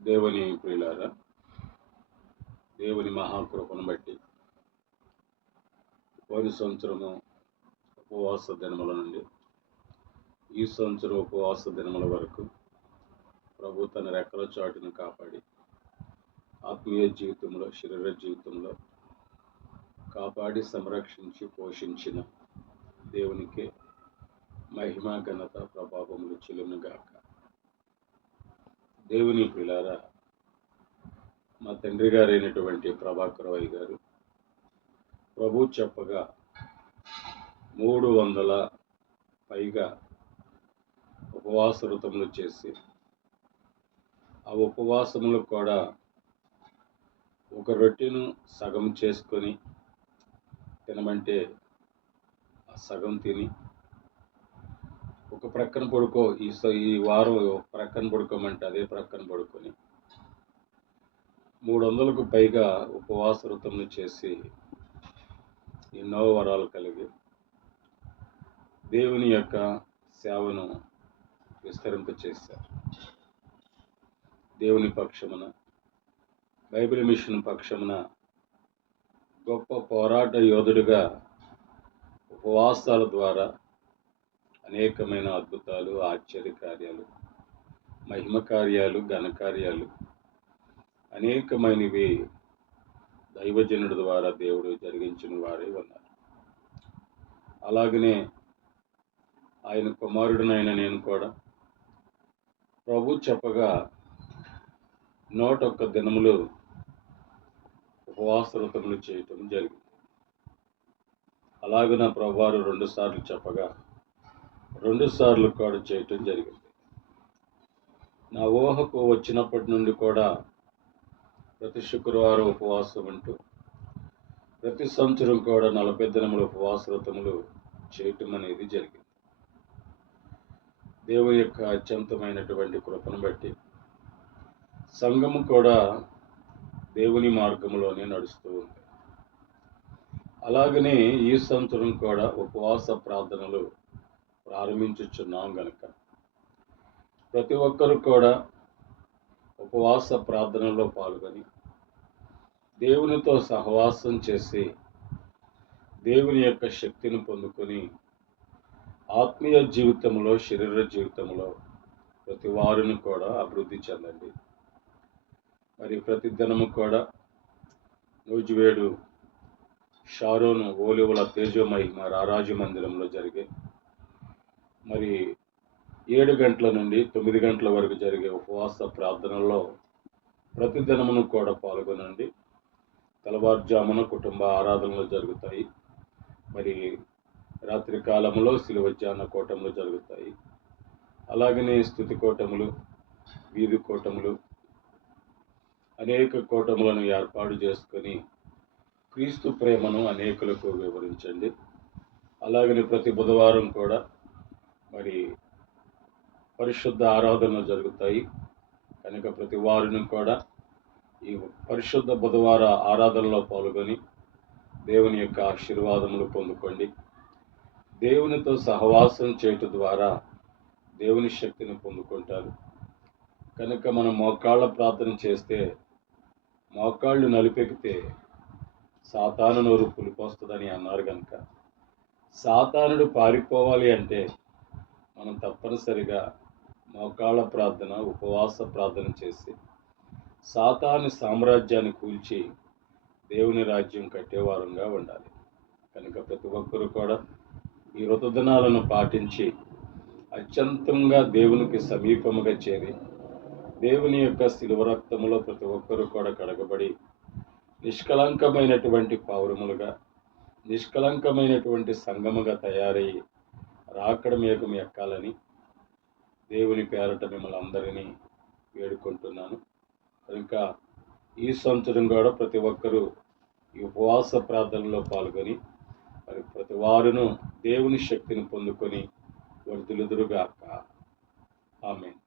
దేవుని ప్రియులారా, దేవుని మహాకృపను బట్టి పోయిన సంవత్సరము ఉపవాస దినముల నుండి ఈ సంవత్సరం ఉపవాస దినముల వరకు ప్రభు తన రెక్కల చాటును కాపాడి ఆత్మీయ జీవితంలో, శరీర జీవితంలో కాపాడి సంరక్షించి పోషించిన దేవునికే మహిమ, ఘనత, ప్రభావములు చెల్లునుగాక. దేవుని ప్రియులారా, మా తండ్రి గారైనటువంటి ప్రభాకరవయ్య గారు ప్రభు చెప్పగా 300 పైగా ఉపవాస వ్రతములు చేసి ఆ ఉపవాసములు కూడా ఒక రొట్టెను సగం చేసుకొని తినమంటే ఆ సగం తిని ఒక ప్రక్కన పడుకో, ఈ వారం ప్రక్కన పడుకోమంటే అదే ప్రక్కన పడుకొని 300కు పైగా ఉపవాస వ్రతములు చేసి ఎన్నో వరాలు కలిగి దేవుని యొక్క సేవను విస్తరింపచేశారు. దేవుని పక్షమున, బైబిల్ మిషన్ పక్షమున గొప్ప పోరాట యోధుడిగా ఉపవాసాల ద్వారా అనేకమైన అద్భుతాలు, ఆశ్చర్య కార్యాలు, మహిమ కార్యాలు, ఘనకార్యాలు అనేకమైనవి దైవజనుడి ద్వారా దేవుడు జరిగించిన వారే ఉన్నారు. అలాగనే ఆయన కుమారుడినైన నేను కూడా ప్రభు చెప్పగా 101 దినములు ఉపవాస వ్రతములు చేయటం జరిగింది. అలాగే నా ప్రభువారు 2 సార్లు చెప్పగా 2 సార్లు కూడా చేయటం జరిగింది. నా ఊహకు వచ్చినప్పటి నుండి కూడా ప్రతి శుక్రవారం ఉపవాసం ఉంటూ ప్రతి సంవత్సరం కూడా 40 దినముల ఉపవాస వ్రతములు చేయటం అనేది జరిగింది. దేవుని యొక్క అత్యంతమైనటువంటి కృపను బట్టి సంఘము కూడా దేవుని మార్గంలోనే నడుస్తూ ఉంది. అలాగనే ఈ సంవత్సరం కూడా ఉపవాస ప్రార్థనలు ప్రారంభించుచున్నాం గనుక ప్రతి ఒక్కరు కూడా ఉపవాస ప్రార్థనలో పాల్గొని దేవునితో సహవాసం చేసి దేవుని యొక్క శక్తిని పొందుకొని ఆత్మీయ జీవితంలో, శరీర జీవితంలో ప్రతి వారిని కూడా అభివృద్ధి చెందండి. మరి ప్రతి దినము కూడా నూజివేడు షారోను ఓలివుల తేజోమహిమ రారాజు మందిరంలో జరిగే మరి 7 గంటల నుండి 9 గంటల వరకు జరిగే ఉపవాస ప్రార్థనలో ప్రతి దినమును కూడా పాల్గొనండి. తెల్లవారుజామున కుటుంబ ఆరాధనలు జరుగుతాయి. మరి రాత్రి కాలంలో శిలువ ధ్యాన కూటములు జరుగుతాయి. అలాగనే స్తుతి కూటములు, వీధి కూటములు, అనేక కూటములను ఏర్పాటు చేసుకొని క్రీస్తు ప్రేమను అనేకులకు వివరించండి. అలాగనే ప్రతి బుధవారం కూడా మరి పరిశుద్ధ ఆరాధనలు జరుగుతాయి కనుక ప్రతి వారిని కూడా ఈ పరిశుద్ధ బుధవార ఆరాధనలో పాల్గొని దేవుని యొక్క ఆశీర్వాదములు పొందుకోండి. దేవునితో సహవాసం చేయటం ద్వారా దేవుని శక్తిని పొందుకుంటారు. కనుక మనం మోకాళ్ళ ప్రార్థన చేస్తే మోకాళ్ళు నలిపెక్కితే సాతాను నోరు పులిపోస్తుందని అన్నారు కనుక సాతానుడు పారిపోవాలి అంటే మనం తప్పనిసరిగా మోకాళ్ళ ప్రార్థన, ఉపవాస ప్రార్థన చేసి సాతాను సామ్రాజ్యాన్ని కూల్చి దేవుని రాజ్యం కట్టేవారంగా ఉండాలి. కనుక ప్రతి ఒక్కరు కూడా ఈ ఋతుదినాలను పాటించి అత్యంతంగా దేవునికి సమీపముగా చేరి దేవుని యొక్క శిలువ రక్తములో ప్రతి ఒక్కరు కూడా కడగబడి నిష్కలంకమైనటువంటి పౌరములుగా, నిష్కలంకమైనటువంటి సంఘముగా తయారయ్యి రాకడ మేఘం ఎక్కాలని దేవుని పేరట మిమ్మల్ని అందరినీ వేడుకుంటున్నాను. కనుక ఈ సంవత్సరం కూడా ప్రతి ఒక్కరూ ఈ ఉపవాస ప్రార్థనలో పాల్గొని మరి ప్రతి వారును దేవుని శక్తిని పొందుకొని వర్ధిల్లుదురుగాక. ఆమేన్.